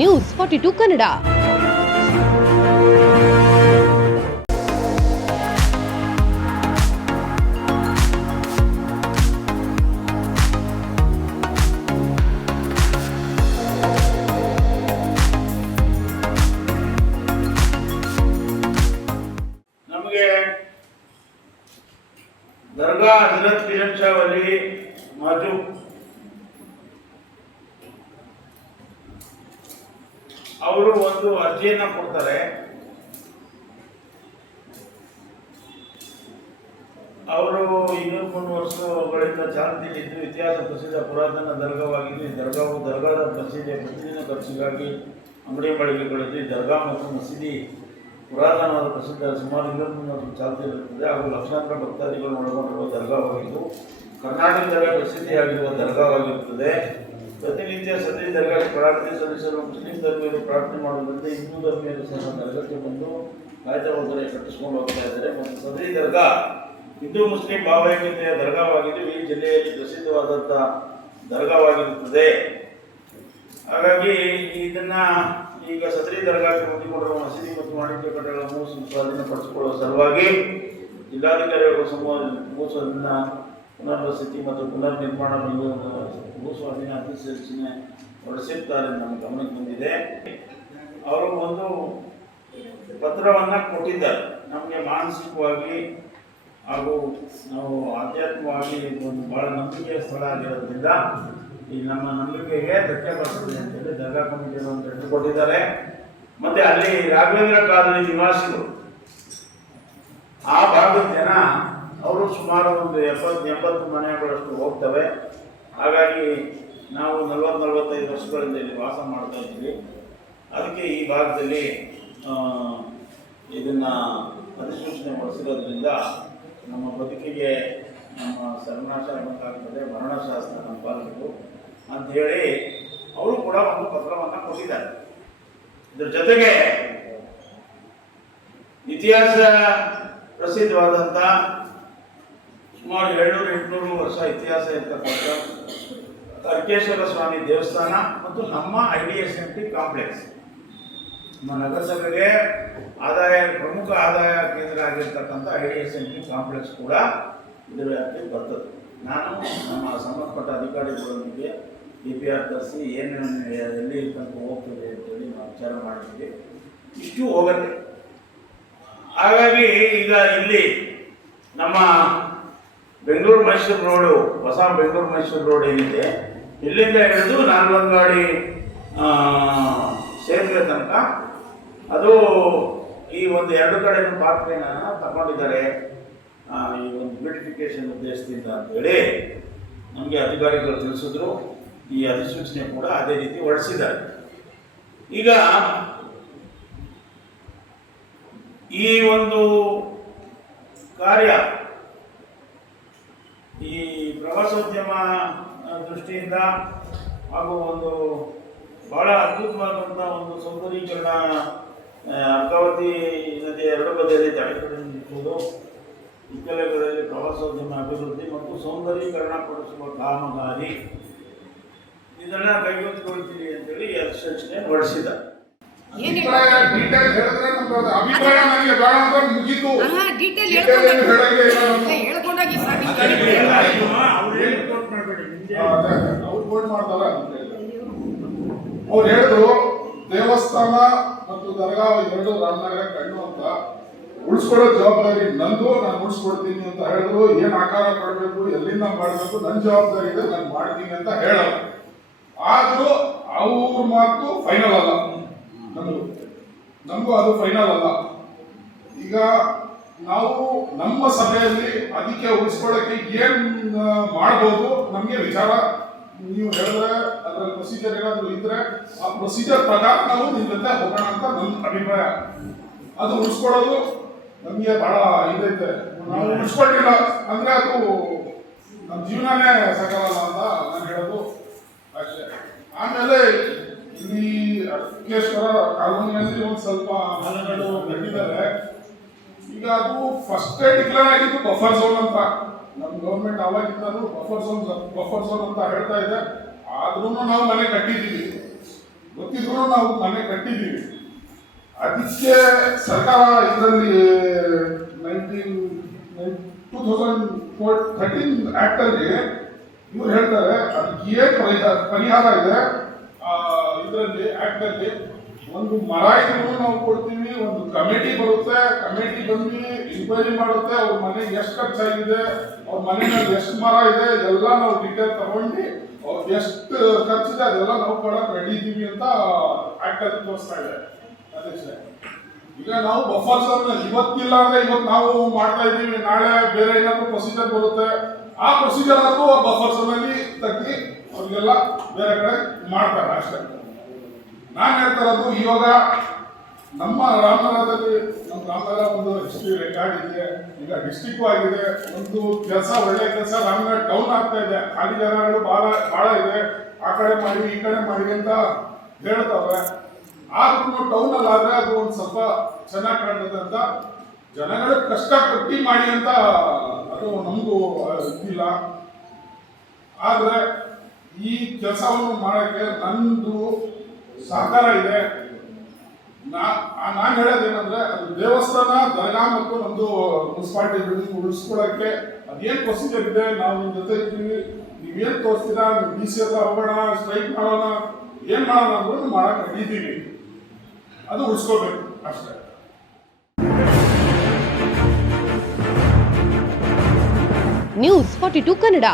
News 42 Kannada. ನಮಗೆ ದರ್ಗಾ ಹಜರತ್ ಪಿರಂ ಶಾ ವಲಿ ಮಾಜು ಅವರು ಒಂದು ಅರ್ಜಿಯನ್ನ ಕೊಡ್ತಾರೆ. ಅವರು 200-300 ವರ್ಷಗಳಿಂದ ಚಾಲ್ತಿಯಲ್ಲಿದ್ದು ಇತಿಹಾಸ ಪ್ರಸಿದ್ಧ ಪುರಾತನ ದರ್ಗಾವಾಗಿದ್ದು, ಈ ದರ್ಗಾವು ದರ್ಗಾದ ಮಸೀದಿಯ ಪ್ರತಿದಿನ ಖರ್ಚಿಗಾಗಿ ಅಂಗಡಿ ಮಳಿಗೆಗಳಲ್ಲಿ ದರ್ಗಾ ಮತ್ತು ಮಸೀದಿ ಪುರಾತನವಾದ ಪ್ರಸಿದ್ಧ ಸುಮಾರು 200-300 ವರ್ಷ ಚಾಲ್ತಿಯಲ್ಲಿರುತ್ತದೆ ಹಾಗೂ ಲಕ್ಷಾಂತರ ಭಕ್ತಾದಿಗಳನ್ನು ಒಳಗೊಂಡಿರುವ ದರ್ಗಾವಾಗಿದ್ದು ಕರ್ನಾಟಕದಲ್ಲೇ ಪ್ರಸಿದ್ಧಿಯಾಗಿರುವ ದರ್ಗಾವಾಗಿರುತ್ತದೆ. ಪ್ರತಿನಿತ್ಯ ಸದ್ರಿ ದರ್ಗಾಕ್ಕೆ ಪ್ರಾರ್ಥನೆ ಸಲ್ಲಿಸಲು ಮುಸ್ಲಿಂ ಧರ್ಮೀಯರು ಪ್ರಾರ್ಥನೆ ಮಾಡುವುದರಿಂದ ಹಿಂದೂ ಧರ್ಮೀಯರು ಸಹ ದರ್ಗಾಕ್ಕೆ ಬಂದು ಕಾಯ್ದೆ ಒಬ್ಬರೇ ಕಟ್ಟಿಸ್ಕೊಂಡು ಹೋಗ್ತಾ ಇದ್ದಾರೆ. ಮತ್ತು ಸದ್ರಿ ದರ್ಗಾ ಹಿಂದೂ ಮುಸ್ಲಿಂ ಭಾವೈಕ್ಯತೆಯ ದರ್ಗಾವಾಗಿದ್ದು ಈ ಜಿಲ್ಲೆಯಲ್ಲಿ ಪ್ರಸಿದ್ಧವಾದಂಥ ದರ್ಗಾವಾಗಿರುತ್ತದೆ. ಹಾಗಾಗಿ ಇದನ್ನ ಈಗ ಸದ್ರಿ ದರ್ಗಾಕ್ಕೆ ಹೊಂದಿಕೊಂಡಿರುವ ಮಸೀದಿ ಮತ್ತು ವಾಣಿಜ್ಯ ಕಟ್ಟಡಗಳನ್ನು ಸ್ವಾಧೀನಪಡಿಸಿಕೊಳ್ಳುವ ಸಲುವಾಗಿ ಜಿಲ್ಲಾಧಿಕಾರಿಗಳು ಭೂಸ್ವಾಧೀನ ಪುನರ್ವಸತಿ ಮತ್ತು ಪುನರ್ ನಿರ್ಮಾಣ ಭೂಸ್ವಾಧೀನ ಅಧಿಸೂಚನೆ ಹೊರಡಿಸಿದ್ದಾರೆ ನಮ್ಮ ಗಮನಕ್ಕೆ ಬಂದಿದೆ. ಅವರು ಒಂದು ಪತ್ರವನ್ನು ಕೊಟ್ಟಿದ್ದಾರೆ. ನಮಗೆ ಮಾನಸಿಕವಾಗಿ ಹಾಗೂ ನಾವು ಆಧ್ಯಾತ್ಮಿಕವಾಗಿ ಒಂದು ಭಾಳ ನಂಬಿಕೆಯ ಸ್ಥಳ ಆಗಿರೋದ್ರಿಂದ ಈ ನಮ್ಮ ನಂಬಿಕೆಗೆ ಧಕ್ಕೆ ಬರ್ತದೆ ಅಂತೇಳಿ ದರ್ಗಾ ಕಮಿಟಿಯನ್ನು ಒಂದು ಲೆಟರ್ ಕೊಟ್ಟಿದ್ದಾರೆ. ಮತ್ತು ಅಲ್ಲಿ ರಾಘವೇಂದ್ರ ಕಾಲನಿ ನಿವಾಸಿಗಳು ಆ ಭಾಗದ ಜನ ಅವರು ಸುಮಾರು ಒಂದು 70-80 ಮನೆಗಳಷ್ಟು ಹೋಗ್ತವೆ. ಹಾಗಾಗಿ ನಾವು 40-45 ವರ್ಷಗಳಿಂದ ಇಲ್ಲಿ ವಾಸ ಮಾಡ್ತಾ ಇದ್ದೀವಿ. ಅದಕ್ಕೆ ಈ ಭಾಗದಲ್ಲಿ ಇದನ್ನು ಅಧಿಸೂಚನೆ ಹೊರಡಿಸಿರೋದ್ರಿಂದ ನಮ್ಮ ಬದುಕಿಗೆ ನಮ್ಮ ಸರ್ವನಾಶ ಆಗಬೇಕಾಗ್ತದೆ, ಮರಣಶಾಸ್ತ್ರ ನಮ್ಮ ಪಾಲಿಸಬೇಕು ಅಂಥೇಳಿ ಅವರು ಕೂಡ ಒಂದು ಪತ್ರವನ್ನು ಕೊಟ್ಟಿದ್ದಾರೆ. ಇದ್ರ ಜೊತೆಗೆ ಇತಿಹಾಸ ಪ್ರಸಿದ್ಧವಾದಂಥ ಸುಮಾರು 700-800 ವರ್ಷ ಇತಿಹಾಸ ಇರ್ತಕ್ಕಂಥ ತರ್ಕೇಶ್ವರ ಸ್ವಾಮಿ ದೇವಸ್ಥಾನ ಮತ್ತು ನಮ್ಮ IDSMT ಕಾಂಪ್ಲೆಕ್ಸ್, ನಮ್ಮ ನಗರಸಭೆಗೆ ಪ್ರಮುಖ ಆದಾಯ ಕೇಂದ್ರ ಆಗಿರ್ತಕ್ಕಂಥ IDSMT ಕಾಂಪ್ಲೆಕ್ಸ್ ಕೂಡ ಇದರ ವ್ಯಾಪ್ತಿಗೆ ಬರ್ತದೆ. ನಾನು ನಮ್ಮ ಸಂಬಂಧಪಟ್ಟ ಅಧಿಕಾರಿಗಳೊಂದಿಗೆ DPR ತರಿಸಿ ಏನೇನು ಎಲ್ಲಿ ತನಕ ಹೋಗ್ತದೆ ಅಂತೇಳಿ ನಾವು ವಿಚಾರ ಮಾಡಿದ್ವಿ. ಇಷ್ಟು ಹೋಗುತ್ತೆ. ಹಾಗಾಗಿ ಈಗ ಇಲ್ಲಿ ನಮ್ಮ ಬೆಂಗಳೂರು ಮೈಸೂರು ರೋಡು, ಹೊಸ ಬೆಂಗಳೂರು ಮೈಸೂರು ರೋಡ್ ಏನಿದೆ, ಇಲ್ಲಿಂದ ಹಿಡಿದು ನಾಲ್ವಂಗಾಡಿ ಸೇತುವೆ ತನಕ ಅದು ಈ ಒಂದು 2 ಕಡೆಯೂ ಪಾತ್ರೆನ ತಗೊಂಡಿದ್ದಾರೆ ಈ ಒಂದು ಬ್ಯೂಟಿಫಿಕೇಶನ್ ಉದ್ದೇಶದಿಂದ ಅಂತೇಳಿ ನಮಗೆ ಅಧಿಕಾರಿಗಳು ತಿಳಿಸಿದ್ರು. ಈ ಅಧಿಸೂಚನೆ ಕೂಡ ಅದೇ ರೀತಿ ಹೊರಡಿಸಿದ್ದಾರೆ. ಈಗ ಈ ಒಂದು ಕಾರ್ಯ ಈ ಪ್ರವಾಸೋದ್ಯಮ ದೃಷ್ಟಿಯಿಂದ ಹಾಗೂ ಒಂದು ಬಹಳ ಅದ್ಭುತವಾದಂಥ ಒಂದು ಸೌಂದರೀಕರಣ, ಅರ್ಕಾವತಿ ನದಿಯ 2 ಬದಿಯಲ್ಲಿ ತಡೆಗಟ್ಟಲು ನಿಂತುವುದು, ಇಕ್ಕೆಲಗಳಲ್ಲಿ ಪ್ರವಾಸೋದ್ಯಮ ಅಭಿವೃದ್ಧಿ ಮತ್ತು ಸೌಂದರೀಕರಣ ಪಡಿಸುವ ಕಾಮಗಾರಿ ಇದನ್ನ ಕೈಗೆತ್ತಿಕೊಳ್ತೀವಿ ಅಂತೇಳಿ ಅಧಿಸೂಚನೆ ಹೊರಡಿಸಿದ್ದಾರೆ. ಅವ್ರು ಹೇಳಿದ್ರು ದೇವಸ್ಥಾನ ಮತ್ತು ದರ್ಗಾ 2 ರಾಮನಗರ ಕಣ್ಣು ಅಂತ ಉಳಿಸ್ಕೊಡೋ ಜವಾಬ್ದಾರಿ ನಂದು, ನಾನು ಉಳಿಸ್ಕೊಡ್ತೀನಿ ಅಂತ ಹೇಳಿದ್ರು. ಏನ್ ಆಕಾರ ಕೊಡಬೇಕು, ಎಲ್ಲಿಂದ ಮಾಡಬೇಕು, ನನ್ನ ಜವಾಬ್ದಾರಿ ಇದೆ, ನಾನು ಮಾಡ್ತೀನಿ ಅಂತ ಹೇಳಲ್ಲ. ಆದ್ರೂ ಅವ್ರ ಮಾತು ಫೈನಲ್ ಅಲ್ಲ, ನಮಗೂ ಅದು ಫೈನಲ್ ಅಲ್ಲ. ಈಗ ನಾವು ನಮ್ಮ ಸಭೆಯಲ್ಲಿ ಅದಕ್ಕೆ ಉಳಿಸ್ಕೊಳ್ಳೋಕೆ ಏನ್ ಮಾಡ್ಬೋದು ನಮ್ಗೆ ವಿಚಾರ ನೀವು ಹೇಳಿದ್ರೆ ಅದ್ರಲ್ಲಿ ಪ್ರೊಸೀಜರ್ ಏನಾದ್ರು ಇದ್ರೆ ಆ ಪ್ರೊಸೀಜರ್ ಪ್ರಕಾರ ನಾವು ನಿಮ್ ಜೊತೆ ಹೋಗೋಣ ಅಂತ ನನ್ನ ಅಭಿಪ್ರಾಯ. ಅದು ಉಳಿಸ್ಕೊಳ್ಳೋದು ನಮ್ಗೆ ಬಹಳ ಇದೈತೆ. ನಾವು ಉಳಿಸ್ಕೊಂಡಿಲ್ಲ ಅಂದ್ರೆ ಅದು ನಮ್ಮ ಜೀವನನೇ ಸಾಕಲ್ಲ ಅಂತ ನಾನು ಹೇಳೋದು ಅಷ್ಟೇ. ಆಮೇಲೆ ಇಲ್ಲಿ ಅರ್ಕೇಶ್ವರ ಕಾಲೋನಿಯಲ್ಲಿ ಒಂದು ಸ್ವಲ್ಪ ಮನೆಗಳು ಕಟ್ಟಿದ್ದಾರೆ. ಈಗ ಅದು ಫಸ್ಟ್ ಡಿಕ್ಲೇರ್ ಆಗಿದ್ದು ಬಫರ್ ಝೋನ್ ಅಂತ. ನಮ್ಮ ಗೌರ್ಮೆಂಟ್ ಅವಾಗಿಂದಲೂ ಬಫರ್ ಝೋನ್ ಅಂತ ಹೇಳ್ತಾ ಇದೆ. ಆದ್ರೂ ನಾವು ಮನೆ ಕಟ್ಟಿದ್ದೀವಿ. ಗೊತ್ತಿದ್ರು ನಾವು ಮನೆ ಕಟ್ಟಿದ್ದೀವಿ. ಅದಕ್ಕೆ ಸರ್ಕಾರ ಇದರಲ್ಲಿ 2013 ಆಕ್ಟ್ ಅಲ್ಲಿ ಇವ್ರು ಹೇಳ್ತಾರೆ ಅದಕ್ಕೆ ಏನು ಪರಿಹಾರ ಇದೆ ಇದರಲ್ಲಿ ಆಕ್ಟ್ ಅಲ್ಲಿ. ಒಂದು ಮರ ಇದ್ರೂ ನಾವು ಕೊಡ್ತೀವಿ, ಒಂದು ಕಮಿಟಿ ಬರುತ್ತೆ, ಕಮಿಟಿ ಬಂದು ಇನ್ಕ್ವೈರಿ ಮಾಡುತ್ತೆ, ಅವ್ರ ಮನೆಗೆ ಎಷ್ಟು ಖರ್ಚಾಗಿದೆ, ಅವ್ರ ಮನೆಯಲ್ಲಿ ಎಷ್ಟು ಮರ ಇದೆ ಎಲ್ಲ ನಾವು ಡೀಟೇಲ್ ತಗೊಂಡು ಅವ್ರಿಗೆ ಎಷ್ಟು ಖರ್ಚಿದೆ ಅದೆಲ್ಲ ನಾವು ಕೊಡಕ್ಕೆ ರೆಡಿ ಇದ್ದೀವಿ ಅಂತ ಆಕ್ಟ್ ಅಲ್ಲಿ ತೋರಿಸ್ತಾ ಇದೆ ಅಧ್ಯಕ್ಷರೇ. ಈಗ ನಾವು ಬಫರ್ ಝೋನ್ ಇವತ್ತಿಲ್ಲ ಅಂದ್ರೆ ಇವತ್ತು ನಾವು ಮಾಡ್ತಾ ಇದ್ದೀವಿ, ನಾಳೆ ಬೇರೆ ಏನಾದ್ರು ಪ್ರೊಸೀಜರ್ ಬರುತ್ತೆ, ಆ ಪ್ರೊಸೀಜರ್ ಆದ್ರೂ ಬಫರ್ ಝೋನ್ ಅಲ್ಲಿ ತಗ್ಗಿ ಅವ್ರಿಗೆಲ್ಲ ಬೇರೆ ಕಡೆ ಮಾಡ್ತಾರೆ ಅಷ್ಟೇ. ನಾನು ಹೇಳ್ತಾ ಇರೋದು ಇವಾಗ ನಮ್ಮ ರಾಮನಗರದಲ್ಲಿ ಒಂದು ಹಿಸ್ಟ್ರಿ ರೆಕಾರ್ಡ್ ಇದೆ, ಈಗ ಡಿಸ್ಟಿಕ್ ಆಗಿದೆ, ಒಂದು ಕೆಲಸ ಒಳ್ಳೆ ಕೆಲಸ ರಾಮನಗರ ಟೌನ್ ಆಗ್ತಾ ಇದೆ, ಖಾಲಿ ಜಾಗಗಳು ಬಹಳ ಇದೆ, ಆ ಕಡೆ ಮಾಡಿ ಈ ಕಡೆ ಮಾಡಿ ಅಂತ ಹೇಳ್ತಾವ್ರೆ. ಆದ್ರೂ ಟೌನ್ ಅಲ್ಲಿ ಆದ್ರೆ ಅದು ಒಂದು ಸ್ವಲ್ಪ ಚೆನ್ನಾಗಿ ಕಾಣ್ತದೆ ಅಂತ ಜನಗಳು ಕಷ್ಟ ಪಟ್ಟಿ ಮಾಡಿ ಅಂತ ಅದು ನಮಗೂ ಇದಿಲ್ಲ. ಆದ್ರೆ ಈ ಕೆಲಸವನ್ನು ಮಾಡಕ್ಕೆ ನಂದು ಸಹಕಾರ ಇದೆ. ನಾನು ಹೇಳೋದೇನಂದ್ರೆ ಅದು ದೇವಸ್ಥಾನ, ದರ್ಗಾ ಮತ್ತು ನಮ್ದು ಮುನ್ಸಿಪಾಲಿಟಿ ಬಿಲ್ಡಿಂಗ್ ಉಳಿಸ್ಕೊಳ್ಳೋಕ್ಕೆ ಅದೇನು ಪ್ರೊಸೀಜರ್ ಇದೆ, ನಾವು ನಿಮ್ಮ ಜೊತೆ ಇರ್ತೀವಿ, ನೀವೇನು ತೋರಿಸ್ತೀರಾ, ನೀವು ಡಿ ಸಿ ಹತ್ರ ಹೋಗೋಣ, ಸ್ಟ್ರೈಕ್ ಮಾಡೋಣ, ಏನು ಮಾಡೋಣ ಅಂದ್ರೂ ಮಾಡಕ್ಕೆ ಹಿಡಿದೀವಿ, ಅದು ಉಳಿಸ್ಕೋಬೇಕು ಅಷ್ಟೇ. ನ್ಯೂಸ್ 42 ಕನ್ನಡ.